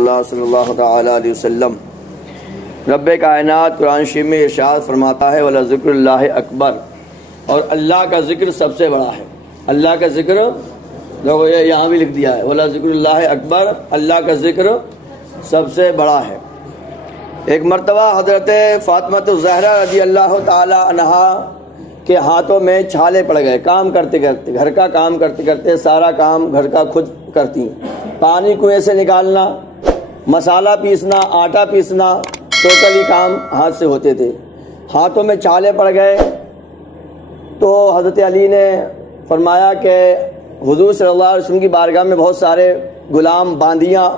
اللہ صلی اللہ تعالی علیہ وسلم رب کائنات قرآن شریف میں ارشاد فرماتا ہے وَلَا ذکر اللہ اکبر، اور اللہ کا ذکر سب سے بڑا ہے۔ اللہ کا ذکر دیکھو یہاں بھی لکھ دیا ہے وَلَا ذکر اللہ اکبر، اللہ کا ذکر سب سے بڑا ہے۔ ایک مرتبہ حضرت فاطمہ الزہرا رضی اللہ تعالی عنہا کے ہاتھوں میں چھالے پڑ گئے، کام کرتے کرتے، گھر کا کام کرتے کرتے، سارا کام گھر کا خود کرتی، پانی کنویں سے نکالنا، مسالہ پیسنا، آٹا پیسنا، ٹوٹلی کام ہاتھ سے ہوتے تھے۔ ہاتھوں میں چھالے پڑ گئے تو حضرت علی نے فرمایا کہ حضور صلی اللہ علیہ وسلم کی بارگاہ میں بہت سارے غلام باندیاں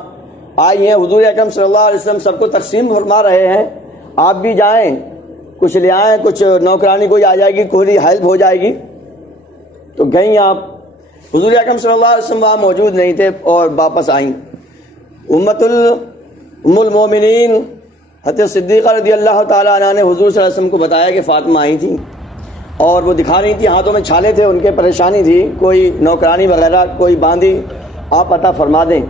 آئی ہیں، حضور اکرم صلی اللہ علیہ وسلم سب کو تقسیم فرما رہے ہیں، آپ بھی جائیں کچھ لے آئیں، کچھ نوکرانی کوئی آ جائے گی، کوئی ہیلپ ہو جائے گی۔ تو گئیں آپ، حضور اکرم صلی اللہ علیہ وسلم وہاں موجود نہیں تھے اور واپس آئیں۔ ام المومنین حضرت صدیقہ رضی اللہ تعالیٰ عنہ نے حضور صلی اللہ علیہ وسلم کو بتایا کہ فاطمہ آئی تھیں اور وہ دکھا رہی تھی، ہاتھوں میں چھالے تھے، ان کے پریشانی تھی، کوئی نوکرانی وغیرہ کوئی باندھی، آپ عطا فرما دیں۔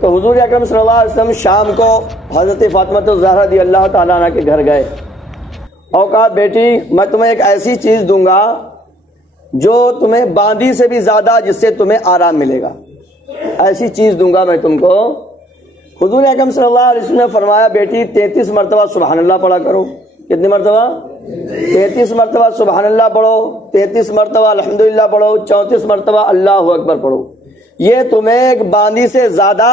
تو حضور اکرم صلی اللہ علیہ وسلم شام کو حضرت فاطمہ الزہرا رضی اللہ تعالیٰ عنہ کے گھر گئے اور کہا بیٹی میں تمہیں ایک ایسی چیز دوں گا جو تمہیں باندھی سے بھی زیادہ، جس سے تمہیں آرام ملے گا، ایسی چیز دوں گا میں تم کو۔ حضور اکرم صلی اللہ علیہ وسلم نے فرمایا بیٹی 33 مرتبہ سبحان اللہ پڑھا کرو۔ کتنی مرتبہ؟ 33 مرتبہ سبحان اللہ پڑھو، 33 مرتبہ الحمدللہ پڑھو، 34 مرتبہ اللہ اکبر پڑھو، یہ تمہیں ایک باندھی سے زیادہ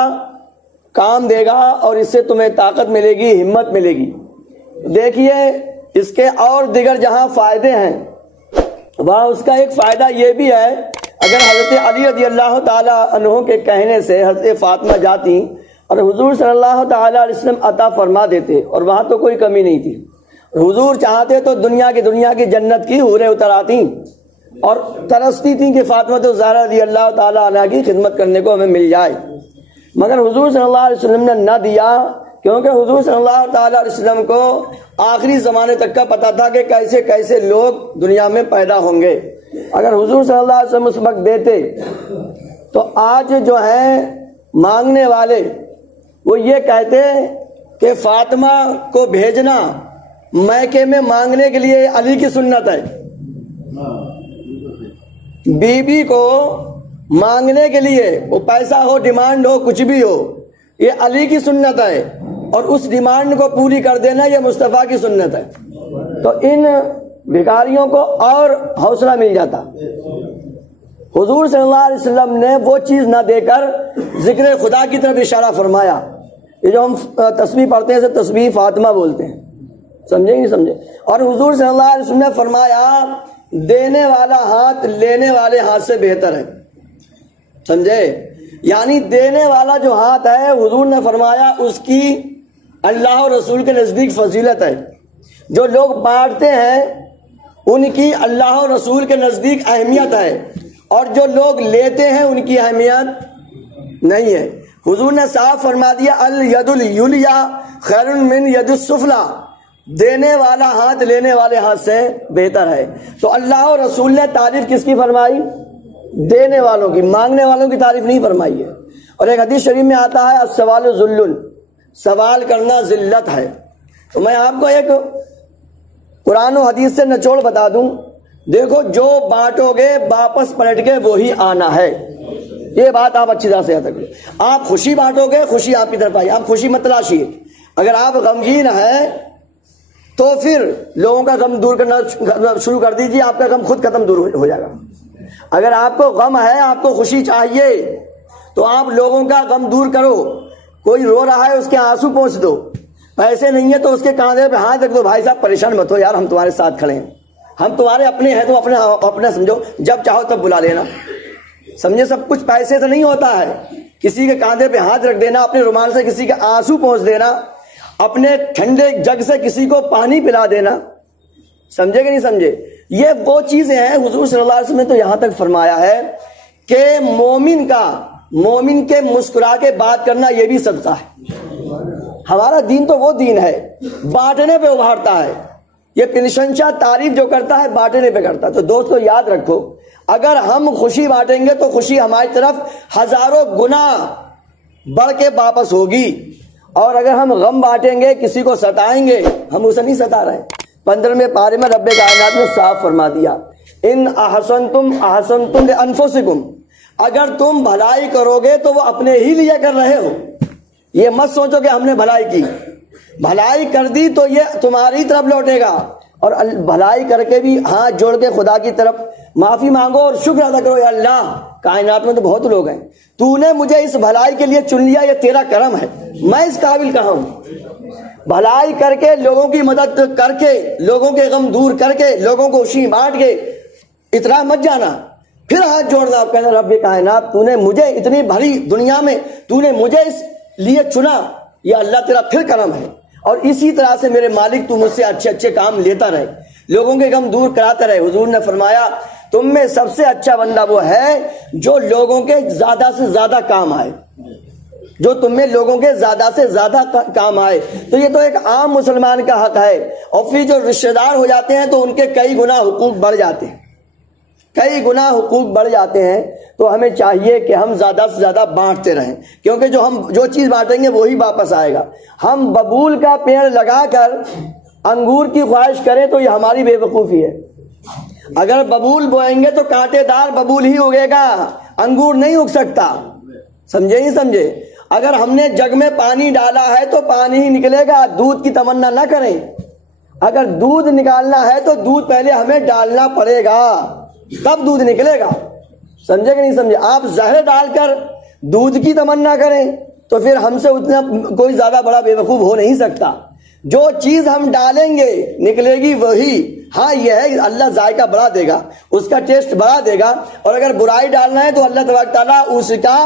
کام دے گا اور اس سے تمہیں طاقت ملے گی، ہمت ملے گی۔ دیکھیے اس کے اور دیگر جہاں فائدے ہیں وہاں اس کا ایک فائدہ یہ بھی ہے، اگر حضرت علی رضی اللہ تعالی عنہ کے کہنے سے حضرت فاطمہ جاتی اور حضور صلی اللہ تعالی علیہ وسلم عطا فرما دیتے، اور وہاں تو کوئی کمی نہیں تھی، حضور چاہتے تو دنیا کی جنت کی حوریں اتر آتی اور ترستی تھیں کہ فاطمہ الزہرا رضی اللہ تعالی عنہ کی خدمت کرنے کو ہمیں مل جائے، مگر حضور صلی اللہ علیہ وسلم نے نہ دیا، کیونکہ حضور صلی اللہ تعالی علیہ وسلم کو آخری زمانے تک کا پتہ تھا کہ کیسے کیسے لوگ دنیا میں پیدا ہوں گے۔ اگر حضور صلی اللہ علیہ وسلم اس وقت دیتے تو آج جو ہیں مانگنے والے وہ یہ کہتے کہ فاطمہ کو بھیجنا میکے میں مانگنے کے لیے علی کی سنت ہے، بی بی کو مانگنے کے لیے، وہ پیسہ ہو، ڈیمانڈ ہو، کچھ بھی ہو، یہ علی کی سنت ہے، اور اس ڈیمانڈ کو پوری کر دینا یہ مصطفیٰ کی سنت ہے۔ تو ان بھکاریوں کو اور حوصلہ مل جاتا۔ حضور صلی اللہ علیہ وسلم نے وہ چیز نہ دے کر ذکر خدا کی طرف اشارہ فرمایا۔ یہ جو ہم تسبیح پڑھتے ہیں اسے تسبیح فاطمہ بولتے ہیں، سمجھے نہیں سمجھے؟ اور حضور صلی اللہ علیہ وسلم نے فرمایا دینے والا ہاتھ لینے والے ہاتھ سے بہتر ہے، سمجھے؟ یعنی دینے والا جو ہاتھ ہے حضور نے فرمایا اس کی اللہ اور رسول کے نزدیک فضیلت ہے، جو لوگ بانٹتے ہیں ان کی اللہ اور رسول کے نزدیک اہمیت ہے، اور جو لوگ لیتے ہیں ان کی اہمیت نہیں ہے۔ حضور نے صاف فرما دیا الید الیلیا خیر من ید السفلی، دینے والا ہاتھ لینے والے ہاتھ سے بہتر ہے۔ تو اللہ اور رسول نے تعریف کس کی فرمائی؟ دینے والوں کی، مانگنے والوں کی تعریف نہیں فرمائی ہے۔ اور ایک حدیث شریف میں آتا ہے السوال ذل، سوال کرنا ذلت ہے۔ تو میں آپ کو ایک قرآن و حدیث سے نچوڑ بتا دوں، دیکھو جو بانٹو گے واپس پلٹ کے وہی آنا ہے، یہ بات آپ اچھی طرح سے یاد رکھو۔ آپ خوشی بانٹو گے خوشی آپ کی طرف آئی، آپ خوشی مت تلاشیے۔ اگر آپ غمگین ہیں تو پھر لوگوں کا غم دور کرنا شروع کر دیجیے، آپ کا غم خود ختم دور ہو جائے گا۔ اگر آپ کو غم ہے، آپ کو خوشی چاہیے، تو آپ لوگوں کا غم دور کرو۔ کوئی رو رہا ہے اس کے آنسو پہنچ دو، پیسے نہیں ہے تو اس کے کاندھے پہ ہاتھ رکھ دو، بھائی صاحب پریشان مت ہو یار، ہم تمہارے ساتھ کھڑے ہیں، ہم تمہارے اپنے ہیں، تو اپنا سمجھو، جب چاہو تب بلا لینا، سمجھے؟ سب کچھ پیسے سے نہیں ہوتا ہے، کسی کے کاندھے پہ ہاتھ رکھ دینا، اپنے رومال سے کسی کے آنسو پہنچ دینا، اپنے ٹھنڈے جگ سے کسی کو پانی پلا دینا، سمجھے کہ نہیں سمجھے؟ یہ وہ چیزیں ہیں۔ حضور صلی اللہ علیہ وسلم نے تو یہاں تک فرمایا ہے کہ مومن کے مسکرا کے بات کرنا یہ بھی صدقہ ہے۔ ہمارا دین تو وہ دین ہے بانٹنے پہ ابھارتا ہے، یہ پنشنشا تعریف جو کرتا ہے بانٹنے پہ کرتا ہے۔ تو دوستو یاد رکھو، اگر ہم خوشی بانٹیں گے تو خوشی ہماری طرف ہزاروں گنا بڑھ کے واپس ہوگی. اور اگر ہم غم بانٹیں گے, کسی کو ستائیں گے, ہم اسے نہیں ستا رہے. 15ویں پارے میں رب کائنات نے صاف فرما دیا, ان احسنتم احسنتم لانفسکم, اگر تم بھلائی کرو گے تو وہ اپنے ہی لیے کر رہے ہو. یہ مت سوچو کہ ہم نے بھلائی کی, بھلائی کر دی تو یہ تمہاری طرف لوٹے گا. اور بھلائی کر کے بھی ہاتھ جوڑ کے خدا کی طرف معافی مانگو اور شکر ادا کرو, یا اللہ کائنات میں تو بہت لوگ ہیں, تو نے مجھے اس بھلائی کے لیے چن لیا, یہ تیرا کرم ہے, میں اس قابل کہاں ہوں. بھلائی کر کے, لوگوں کی مدد کر کے, لوگوں کے غم دور کر کے, لوگوں کو خوشی بانٹ کے اتنا مت جانا, پھر ہاتھ جوڑنا, آپ کہنا رب کائنات تو نے مجھے اتنی بھری دنیا میں تو نے مجھے اس لیے چنا, یا اللہ تیرا پھر کرم ہے. اور اسی طرح سے میرے مالک تو مجھ سے اچھے اچھے کام لیتا رہے, لوگوں کے غم دور کراتا رہے. حضور نے فرمایا تم میں سب سے اچھا بندہ وہ ہے جو لوگوں کے زیادہ سے زیادہ کام آئے, جو تم میں لوگوں کے زیادہ سے زیادہ کام آئے. تو یہ تو ایک عام مسلمان کا حق ہے. اور پھر جو رشتہ دار ہو جاتے ہیں تو ان کے کئی گنا حقوق بڑھ جاتے ہیں, کئی گنا حقوق بڑھ جاتے ہیں. تو ہمیں چاہیے کہ ہم زیادہ سے زیادہ بانٹتے رہیں, کیونکہ جو چیز بانٹیں گے وہی واپس آئے گا. ہم ببول کا پیڑ لگا کر انگور کی خواہش کریں تو یہ ہماری بے وقوفی ہے. اگر ببول بوئیں گے تو کانٹے دار ببول ہی اگے گا, انگور نہیں اگ سکتا. سمجھے نہیں سمجھے؟ اگر ہم نے جگ میں پانی ڈالا ہے تو پانی ہی نکلے گا, دودھ کی تمنا نہ کریں. اگر دودھ نکالنا ہے تو دودھ پہلے ہمیں ڈالنا پڑے گا, تب دودھ نکلے گا. سمجھے کہ نہیں سمجھے؟ آپ زہر ڈال کر دودھ کی تمنا کریں تو پھر ہم سے اتنا کوئی زیادہ بڑا بے وقوف ہو نہیں سکتا. جو چیز ہم ڈالیں گے نکلے گی وہی. ہاں یہ ہے اللہ ذائقہ بڑھا دے گا, اس کا ٹیسٹ بڑھا دے گا. اور اگر برائی ڈالنا ہے تو اللہ تبارک تعالیٰ اس کا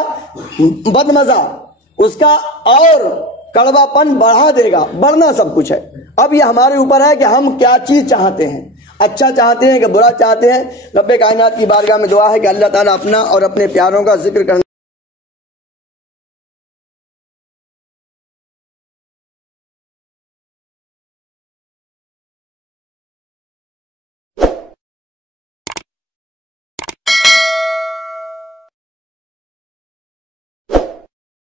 بدمزہ, اس کا اور کڑوا پن بڑھا دے گا. بڑھنا سب کچھ ہے. اب یہ ہمارے اوپر ہے کہ ہم کیا چیز چاہتے ہیں, اچھا چاہتے ہیں کہ برا چاہتے ہیں. رب کائنات کی بارگاہ میں دعا ہے کہ اللہ تعالیٰ اپنا اور اپنے پیاروں کا ذکر کرنے